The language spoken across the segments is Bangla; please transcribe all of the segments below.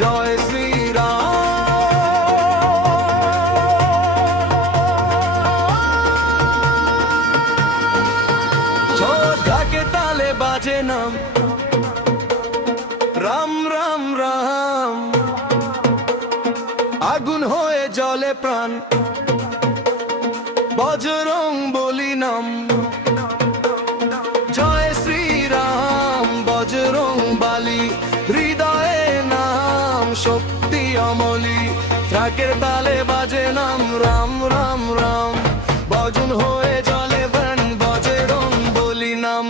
জয় শ্রীরাম। ঢাকে তালে বাজে নাম রাম রাম রাম, আগুন হয়ে জ্বলে প্রাণ বজরং বলি নাম। জয় শ্রীরাম বজরং বালি, হৃদয়ে নাম শক্তি অমলি। ঢাকের তালে বাজে নাম রাম রাম রাম, বজন হয়ে জ্বলে প্রাণ বজরং বলি নাম।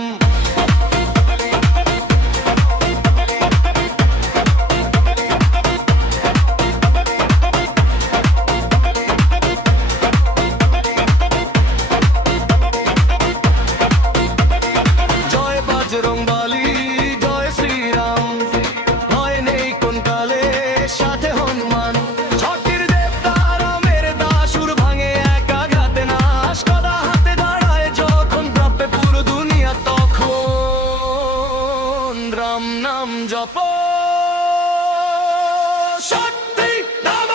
রাম নাম জপ শক্তি নাম।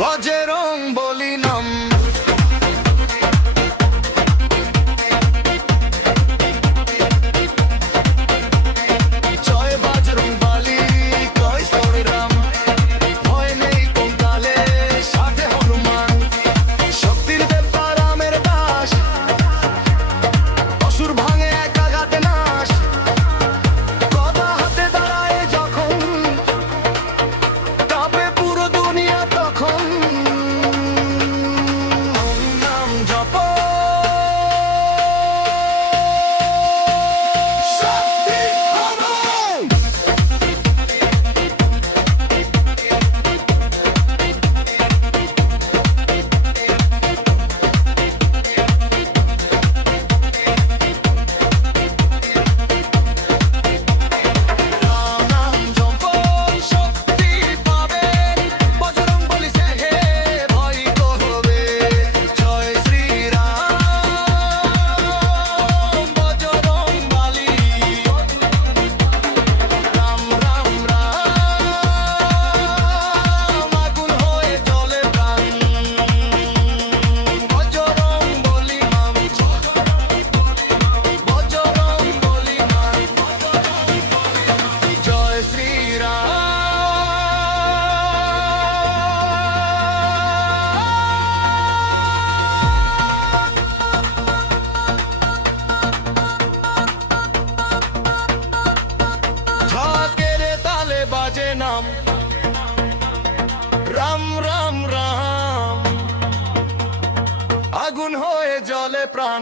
বজরং বলি নাম। জয় বজরং বলি জয় শ্রীরাম, ভয় নেই কোন কালে সাথে হনুমান। শক্তির দেবতা রামের দাস, অসুর ভাঙে এক আঘাতে নাশ। গদা হাতে দাঁড়ায় যখন কাঁপে পুরো দুনিয়া তখন। নাম রাম রাম রাম, আগুন হয়ে জ্বলে প্রাণ